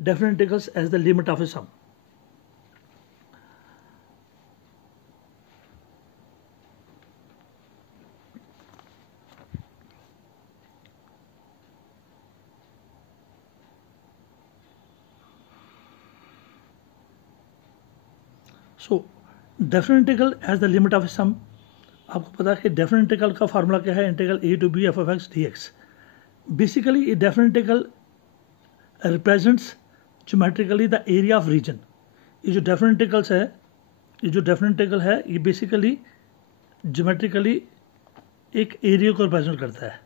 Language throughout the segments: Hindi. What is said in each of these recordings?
definite integrals as the limit of a sum. So definite integral as the limit of a sum. आपको पता है कि डेफिनेट इंटीग्रल का फार्मूला क्या है, integral a to b f of x dx. Basically ये definite integral represents geometrically the area of region. ये जो डेफिनेट इंटीग्रल्स है, ये जो डेफिनेट इंटीग्रल है, ये बेसिकली ज्योमेट्रिकली एक एरिया को रिप्रेजेंट करता है.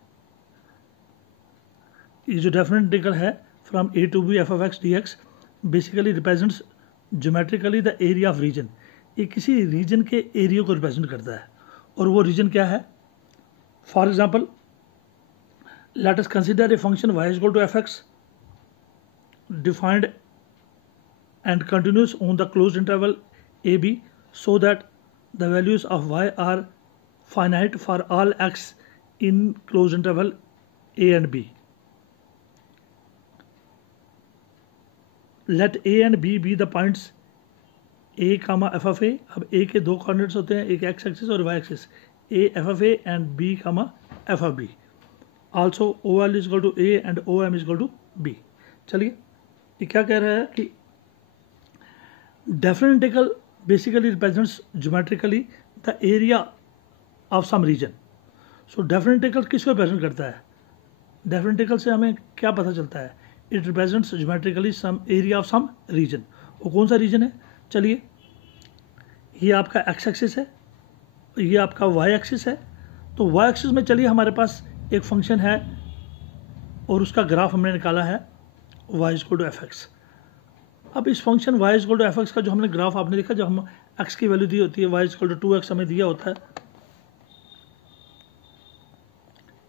ये जो डेफिनेट इंटीग्रल है from a to b f of x dx basically represents geometrically the area of region. ये किसी रीजन के एरिया को रिप्रेजेंट करता है. और वो रीजन क्या है? For example, let us consider a function y is equal to F X defined and continuous on the closed interval A B so that the values of y are finite for all x in closed interval a and b. Let a and b be the points a comma F of A. अब a के दो कोऑर्डिनेट्स होते हैं, एक x एक्सिस और y axis. a F of A and b comma F of b. Also O L is equal to a and O M is equal to b. चलिए, ये क्या कह रहा है कि definite integral basically represents geometrically the area of some region. So definite integral किसको रिप्रेजेंट करता है? डेफिनेट इंटीग्रल से हमें क्या पता चलता है? It represents geometrically some area of some region. वो कौन सा रीजन है? चलिए, ये आपका x एक्सिस है, ये आपका y एक्सिस है. तो y एक्सिस में चलिए हमारे पास एक फंक्शन है और उसका ग्राफ हमने निकाला है y is equal to F X. अब इस function y is equal to F X का जो हमने ग्राफ आपने देखा, जब हम x की वैल्यू दी होती है, y is equal to 2x हमें दिया होता है.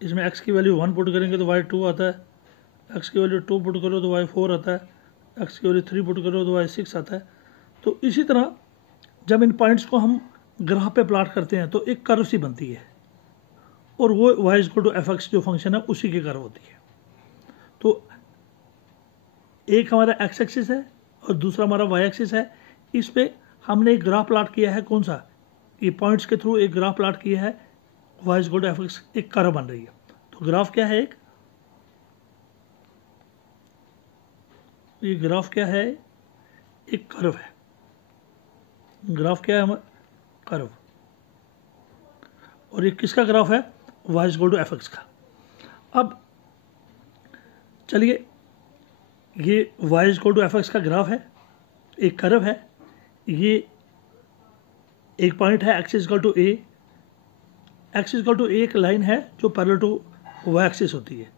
इसमें x की वैल्यू 1 पुट करेंगे तो y 2 आता है, x की वैल्यू 2 पुट करो तो y 4 आता है, x की वैल्यू 3 पुट करो तो y 6 आता है. तो इसी तरह जब इन पॉइंट्स को हम ग्राफ पे प्लॉट करते हैं तो एक कर्व सी बनती है, और वो y is equal to F X जो फंक्शन है उसी की कर्व होती है. तो एक हमारा x एक्सिस है और दूसरा हमारा y एक्सिस है. इस पे हमने एक ग्राफ प्लॉट किया है. कौन सा? ये पॉइंट्स के थ्रू एक ग्राफ प्लॉट किया है. y is equal to F X एक कर्व बन रही है. तो ग्राफ क्या है? ये ग्राफ क्या है? एक कर्व है. ग्राफ क्या है हमारा? कर्व. और ये किसका ग्राफ है? y is equal to F X का. अब चलिए, ये y is equal to F X का ग्राफ है, एक कर्व है. ये एक पॉइंट है x is equal to a. x is equal to a एक लाइन है जो पैरेलल टू y एक्सिस होती है.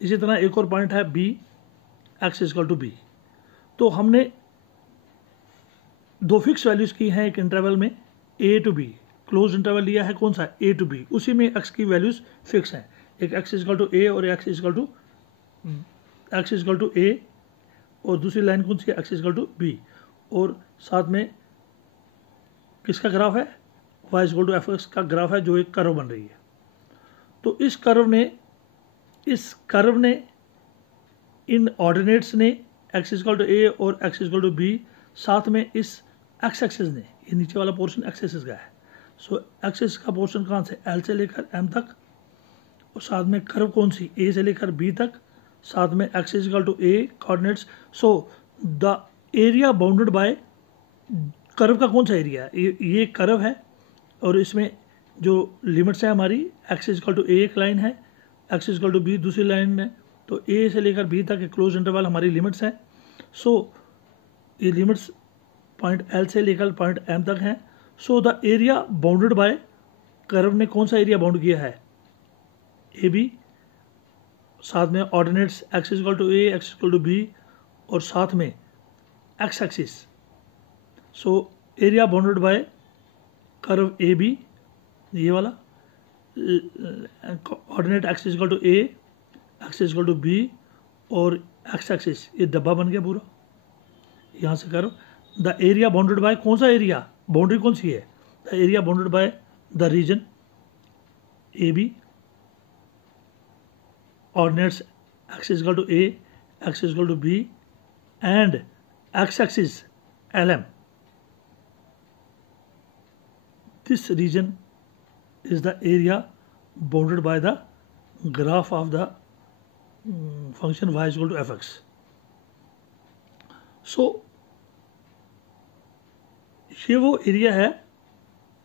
इसी तरह एक और पॉइंट है b, x is equal to b. तो हमने दो फिक्स वैल्यूज की हैं एक इंटरवल में, a to b. Close interval लिया है कौन सा? a to b. उसी में x की वैल्यूज फिक्स हैं. एक x इजकल टू a और x इजकल टू a, और दूसरी लाइन कौन सी है? x is equal to b. और साथ में किसका ग्राफ है? y is equal to F X का ग्राफ है जो एक कर्व बन रही है. तो इस कर्व ने इन ऑर्डिनेट्स ने x इजकल टू a और x इजकल टू b, साथ में इस x एक्सिस ने, ये नीचे वाला पोर्शन x एक्सिस का है. सो एक्सिस का पोर्शन कहाँ से? L से लेकर M तक, और साथ में कर्व कौन सी? A से लेकर B तक, साथ में x is equal to a coordinates. So the area bounded by curve का कौन सा एरिया है? ये कर्व है, और इसमें जो लिमिट्स है हमारी, x इजकल टू a एक लाइन है, x इजकल टू b दूसरी लाइन है. तो a से लेकर b तक एक क्लोज इंटरवल हमारी लिमिट्स है. सो ये लिमिट्स पॉइंट L से लेकर पॉइंट M तक हैं. So the area bounded by curve ने कौन सा एरिया बाउंड किया है? A B. साथ में ordinates x is equal to a, x is equal to b, और साथ में x axis. So area bounded by curve A B, ये वाला, ordinate x is equal to a, x is equal to b, और x एक्सिस. ये डब्बा बन गया पूरा. यहाँ से curve. The area bounded by कौन सा एरिया? बाउंड्री कौन सी है? The area bounded by the region A B, ordinates x is equal to a, x is equal to b, and x-axis LM. This region is the area bounded by the graph of the function y is equal to fx. So ये वो एरिया है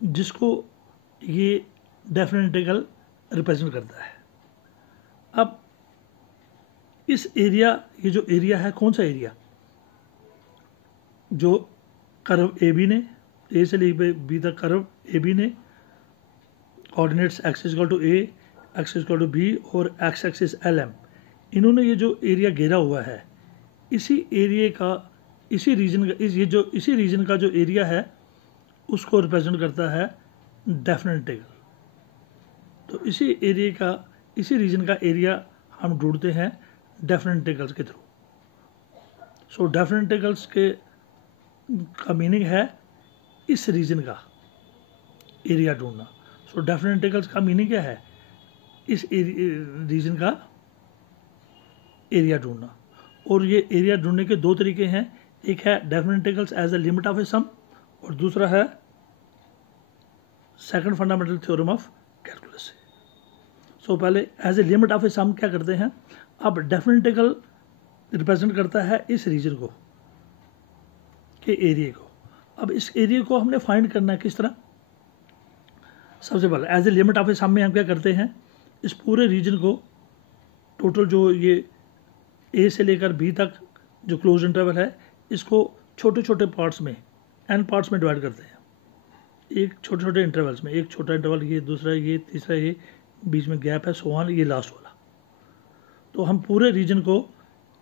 जिसको ये डेफिनेट इंटीग्रल रिप्रेजेंट करता है। अब इस एरिया, ये जो एरिया है कौन सा एरिया, जो कर्व ए बी ने, ए से लेकर बी तक कर्व ए बी ने coordinates X is equal to A, X is equal to B और एक्स एक्सिस एल एम, इन्होंने ये जो एरिया घेरा हुआ है, इसी एरिया का, इसी रीजन का, इसी रीजन का जो एरिया है उसको रिप्रेजेंट करता है डेफिनेट इंटीग्रल। तो इसी एरिया का, इसी रीजन का एरिया हम ढूंढते हैं डेफिनेट इंटीग्रल्स के थ्रू। सो डेफिनेट इंटीग्रल्स का मीनिंग है इस रीजन का एरिया ढूंढना। सो डेफिनेट इंटीग्रल्स का मीनिंग क्या है, इस रीजन का एरिया ढूंढना। और ये एरिया ढूंढने के दो तरीके हैं, एक है definite integrals as a limit of a sum और दूसरा है second fundamental theorem of calculus. So पहले as a limit of a sum क्या करते हैं, अब डेफिनेट इंटीग्रल रिप्रेजेंट करता है इस रीजन को के एरिया को। अब इस एरिया को हमने फाइंड करना है किस तरह, सबसे पहले as a limit of a sum में हम क्या करते हैं, इस पूरे रीजन को टोटल जो ये ए से लेकर बी तक जो क्लोज इंटरवल है, इसको छोटे छोटे पार्ट्स में, एन पार्ट्स में डिवाइड करते हैं, एक छोटे छोटे इंटरवल्स में, एक छोटा इंटरवल ये, दूसरा ये, तीसरा ये, बीच में गैप है, सो ऑन, ये लास्ट वाला। तो हम पूरे रीजन को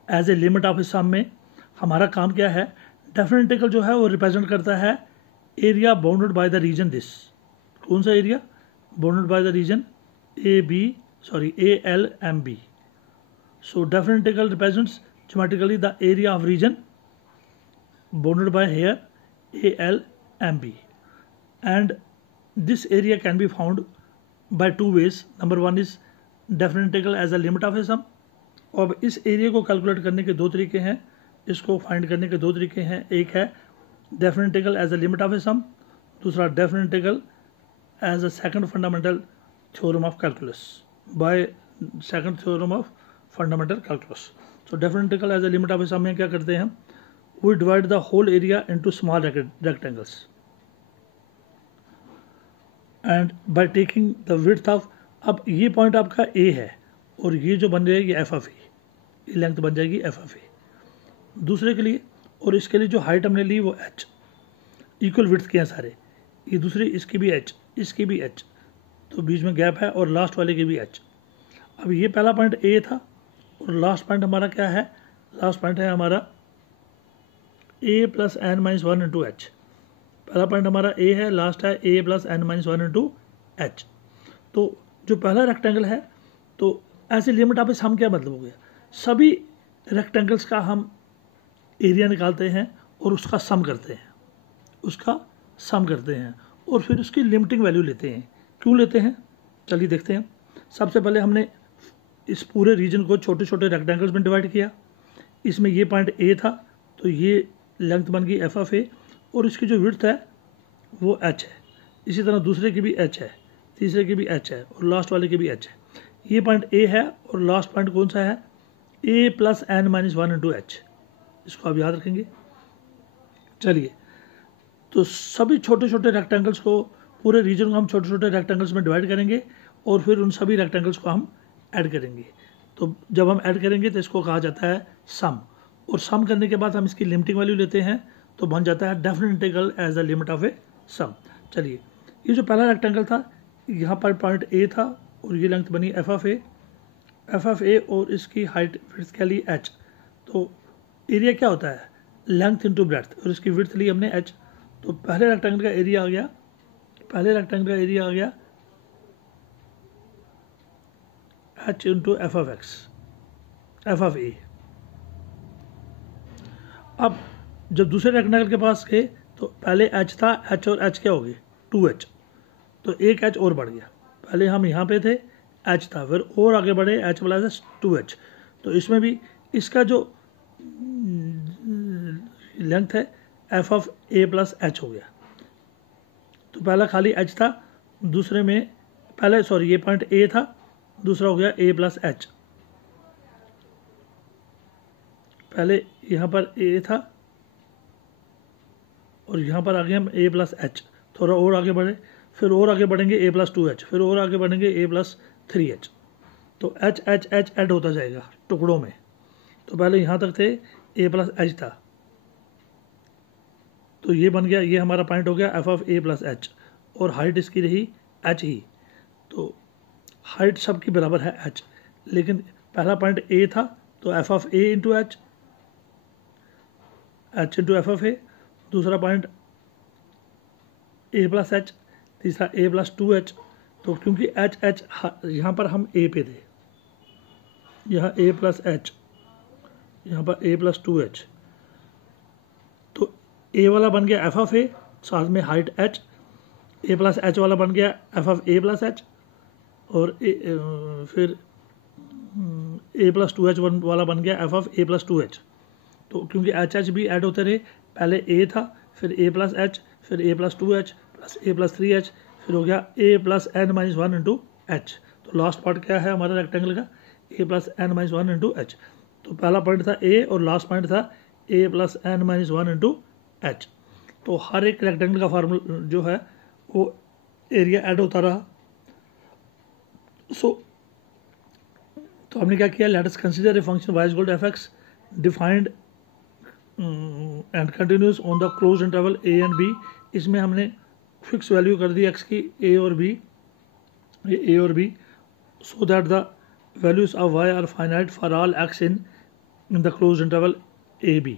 as a limit of a sum में हमारा काम क्या है, डेफिनेट इंटीग्रल जो है वो रिप्रेजेंट करता है area bounded by the region this. कौन सा area, bounded by the region A L M B. So definite integral represents geometrically the area of region bounded by here A L M B, and this area can be found by two ways. Number one is definite integral as a limit of a sum. अब इस एरिया को कैलकुलेट करने के दो तरीके हैं, इसको फाइंड करने के दो तरीके हैं, एक है definite integral as a limit of a sum, दूसरा definite integral as a second fundamental theorem of calculus, by second theorem of fundamental calculus. So definite integral as a limit of a sum में क्या करते हैं, we divide the whole area into small rectangles and by taking the width of, अब ये पॉइंट आपका A है और ये जो बन जाएगी एफ ऑफ ए, ये लेंथ बन जाएगी एफ ऑफ ए दूसरे के लिए, और इसके लिए जो हाइट हमने ली वो h, इक्वल विड्थ के हैं सारे, ये दूसरे इसकी भी h, इसकी भी h, तो बीच में गैप है, और लास्ट वाले के भी h। अब ये पहला पॉइंट A था और लास्ट पॉइंट हमारा क्या है, लास्ट पॉइंट है हमारा a plus N minus one into H. पहला पॉइंट हमारा a है, लास्ट है a plus N minus one into H. तो जो पहला रेक्टेंगल है, तो ऐसे लिमिट ऑफ ए सम क्या मतलब हो गया, सभी रेक्टेंगल्स का हम एरिया निकालते हैं और उसका सम करते हैं, उसका सम करते हैं और फिर उसकी लिमिटिंग वैल्यू लेते हैं। क्यों लेते हैं, चलिए देखते हैं। सबसे पहले हमने इस पूरे रीजन को छोटे छोटे रेक्टेंगल्स में डिवाइड किया, इसमें ये पॉइंट a था तो ये लेंथ बन गई एफ ऑफ ए और इसकी जो विड्थ है वो h है, इसी तरह दूसरे की भी h है, तीसरे की भी h है और लास्ट वाले की भी h है। ये पॉइंट a है और लास्ट पॉइंट कौन सा है, a plus N minus one into H, इसको आप याद रखेंगे। चलिए, तो सभी छोटे छोटे रेक्टेंगल्स को, पूरे रीजन को हम छोटे छोटे रेक्टेंगल्स में डिवाइड करेंगे और फिर उन सभी रेक्टेंगल्स को हम ऐड करेंगे। तो जब हम ऐड करेंगे तो इसको कहा जाता है सम, और सम करने के बाद हम इसकी लिमिटिंग वैल्यू लेते हैं तो बन जाता है definite integral as the limit of a sum. चलिए, ये जो पहला रेक्टेंगल था, यहाँ पर पॉइंट ए था और ये लेंथ बनी एफ ऑफ ए और इसकी हाइट विड्थ क्या ली h। तो एरिया क्या होता है, लेंथ इंटू ब्रेड्थ, और इसकी विड्थ ली हमने h। तो पहले रेक्टेंगल का एरिया आ गया, h into F of A. अब जब दूसरे रेक्टेंगल के पास गए तो पहले h था, h और h क्या हो गए 2h, तो एक h और बढ़ गया। पहले हम यहाँ पे थे, h था, फिर और आगे बढ़े, h प्लस 2h। तो इसमें भी इसका जो लेंथ है F of A plus H हो गया। तो पहला खाली एच था, दूसरे में पहले सॉरी ये पॉइंट ए था, दूसरा हो गया ए प्लस एच। पहले यहाँ पर ए था और यहाँ पर आ गए हम ए प्लस एच। थोड़ा और आगे बढ़े, फिर और आगे बढ़ेंगे ए प्लस 2h, फिर और आगे बढ़ेंगे ए प्लस 3h। तो एच एच एच ऐड होता जाएगा टुकड़ों में। तो पहले यहाँ तक थे ए प्लस एच था, तो ये बन गया, ये हमारा पॉइंट हो गया F of A plus H, और हाइट इसकी रही एच ही। तो हाइट सबकी बराबर है एच, लेकिन पहला पॉइंट ए था तो F of A into H, H into F of A. दूसरा पॉइंट ए प्लस एच, तीसरा ए प्लस 2h। तो क्योंकि एच एच यहाँ पर हम ए पे थे, यहाँ ए प्लस एच, यहाँ पर ए प्लस 2h, तो ए वाला बन गया एफ ऑफ ए, साथ में हाइट एच। ए प्लस एच वाला बन गया F of A plus H, और फिर ए प्लस 2h वाला बन गया F of A plus 2h। तो क्योंकि एच एच भी ऐड होते रहे, पहले ए था, फिर ए प्लस एच, फिर a plus 2h plus a plus 3h, फिर हो गया a plus N minus 1 into H. तो लास्ट पार्ट क्या है हमारा रेक्टेंगल का, a plus N minus 1 into H. तो पहला पॉइंट था ए और लास्ट पॉइंट था a plus N minus 1 into H. तो हर एक रेक्टेंगल का फार्मूला जो है वो एरिया ऐड होता रहा। तो हमने क्या किया, let us consider a function y equal to F X defined and continuous on the close interval A and B. इसमें हमने फिक्स वैल्यू कर दी एक्स की ए और b, so that the values of y are finite for all x in the close interval A B.